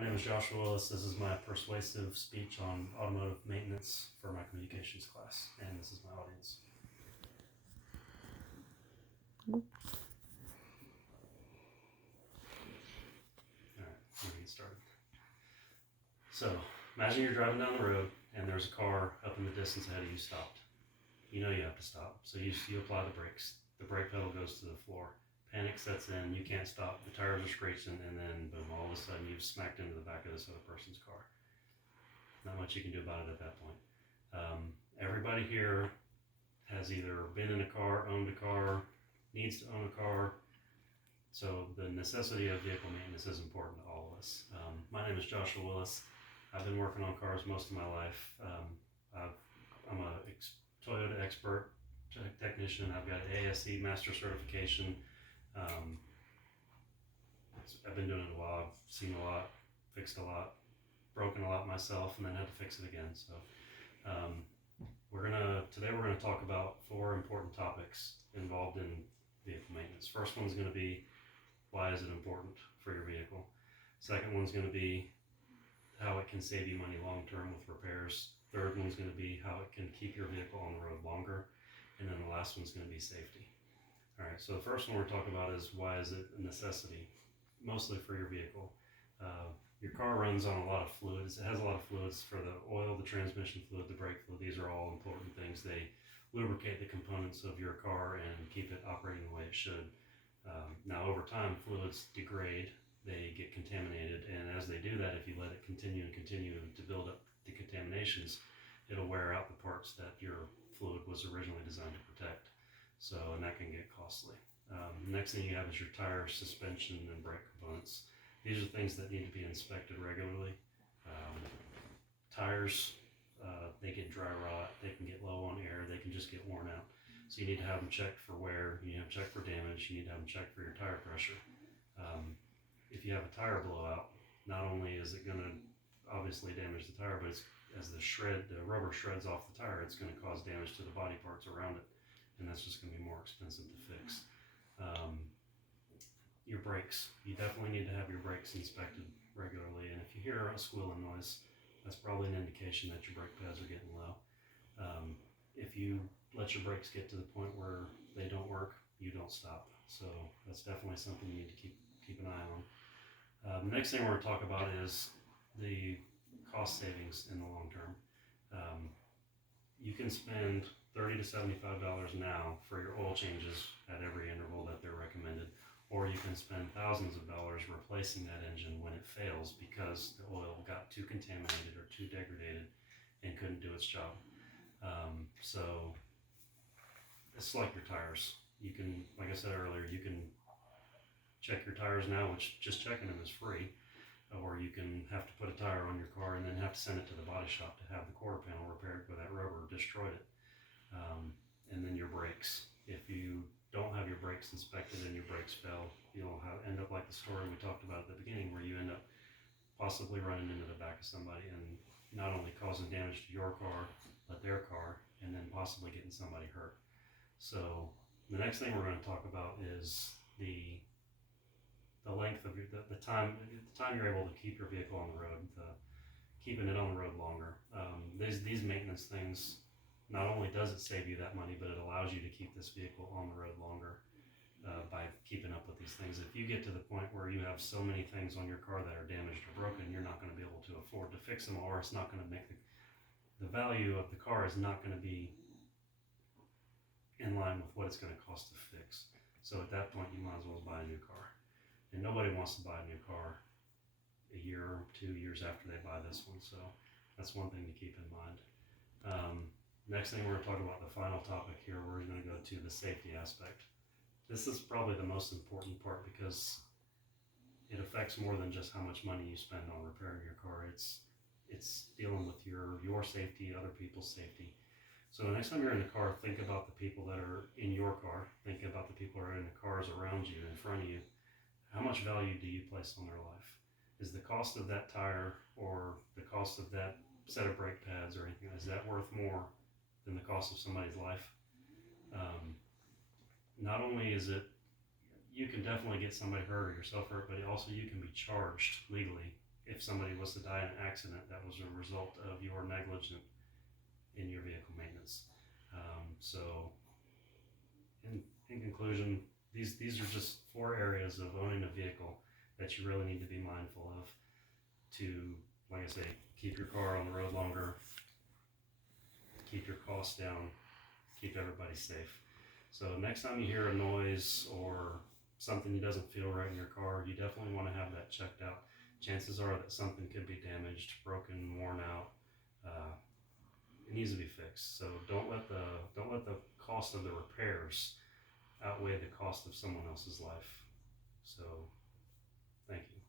My name is Joshua Willis. This is my persuasive speech on automotive maintenance for my communications class, and this is my audience. All right, we're gonna get started. So, imagine you're driving down the road and there's a car up in the distance ahead of you stopped. You know you have to stop, so you apply the brakes. The brake pedal goes to the floor. Panic sets in, you can't stop, the tires are screeching, and then boom, all of a sudden you've smacked into the back of this other person's car. Not much you can do about it at that point. Everybody here has either been in a car, owned a car, needs to own a car, so the necessity of vehicle maintenance is important to all of us. My name is Joshua Willis. I've been working on cars most of my life. I'm a Toyota expert technician. I've got an ASE master certification. I've been doing it a while. I've seen a lot, fixed a lot, broken a lot myself, and then had to fix it again. So today we're gonna talk about 4 important topics involved in vehicle maintenance. First one's gonna be, why is it important for your vehicle? Second one's gonna be how it can save you money long term with repairs. Third one's gonna be how it can keep your vehicle on the road longer. And then the last one's gonna be safety. All right, so the first one we're talking about is, why is it a necessity? Mostly for your vehicle. Your car runs on a lot of fluids. It has a lot of fluids for the oil, the transmission fluid, the brake fluid. These are all important things. They lubricate the components of your car and keep it operating the way it should. Now over time, fluids degrade, they get contaminated, and as they do that, if you let it continue to build up the contaminations, it'll wear out the parts that your fluid was originally designed to protect. So, and that can get costly. Next thing you have is your tire, suspension, and brake components. These are things that need to be inspected regularly. Tires, they get dry rot, they can get low on air, they can just get worn out. So you need to have them checked for wear, you need to have them checked for damage, you need to have them checked for your tire pressure. If you have a tire blowout, not only is it going to obviously damage the tire, but as the rubber shreds off the tire, it's going to cause damage to the body parts around it, and that's just going to be more expensive to fix. Your brakes, you definitely need to have your brakes inspected regularly, and if you hear a squealing noise, that's probably an indication that your brake pads are getting low. If you let your brakes get to the point where they don't work, you don't stop. So that's definitely something you need to keep an eye on. The next thing we're going to talk about is the cost savings in the long term. You can spend $30 to $75 now for your oil changes at every interval that they're recommended, or you can spend thousands of dollars replacing that engine when it fails because the oil got too contaminated or too degraded and couldn't do its job. So it's like your tires. You can, like I said earlier, you can check your tires now, which just checking them is free, or you can have to put a tire on your car and then have to send it to the body shop to have the quarter panel repaired where that rubber destroyed it. And then your brakes. If you don't have your brakes inspected and your brakes fail, you'll end up like the story we talked about at the beginning, where you end up possibly running into the back of somebody and not only causing damage to your car, but their car, and then possibly getting somebody hurt. So the next thing we're going to talk about is the length of the time you're able to keep your vehicle on the road, keeping it on the road longer. These maintenance things, not only does it save you that money, but it allows you to keep this vehicle on the road longer by keeping up with these things. If you get to the point where you have so many things on your car that are damaged or broken, you're not going to be able to afford to fix them, or it's not going to make the value of the car is not going to be in line with what it's going to cost to fix. So at that point, you might as well buy a new car. And nobody wants to buy a new car a year or 2 years after they buy this one. So that's one thing to keep in mind. Next thing we're going to talk about, the final topic here, we're going to go to the safety aspect. This is probably the most important part because it affects more than just how much money you spend on repairing your car. It's dealing with your safety, other people's safety. So the next time you're in the car, think about the people that are in your car. Think about the people that are in the cars around you, in front of you. How much value do you place on their life? Is the cost of that tire or the cost of that set of brake pads or anything, is that worth more than the cost of somebody's life? Not only is it, you can definitely get somebody hurt or yourself hurt, but also you can be charged legally if somebody was to die in an accident, that was a result of your negligence in your vehicle maintenance. So, in conclusion, these are just 4 areas of owning a vehicle that you really need to be mindful of to, like I say, keep your car on the road longer, keep your costs down, keep everybody safe. So next time you hear a noise or something that doesn't feel right in your car, you definitely want to have that checked out. Chances are that something could be damaged, broken, worn out. Uh, it needs to be fixed. So don't let the cost of the repairs outweigh the cost of someone else's life. So thank you.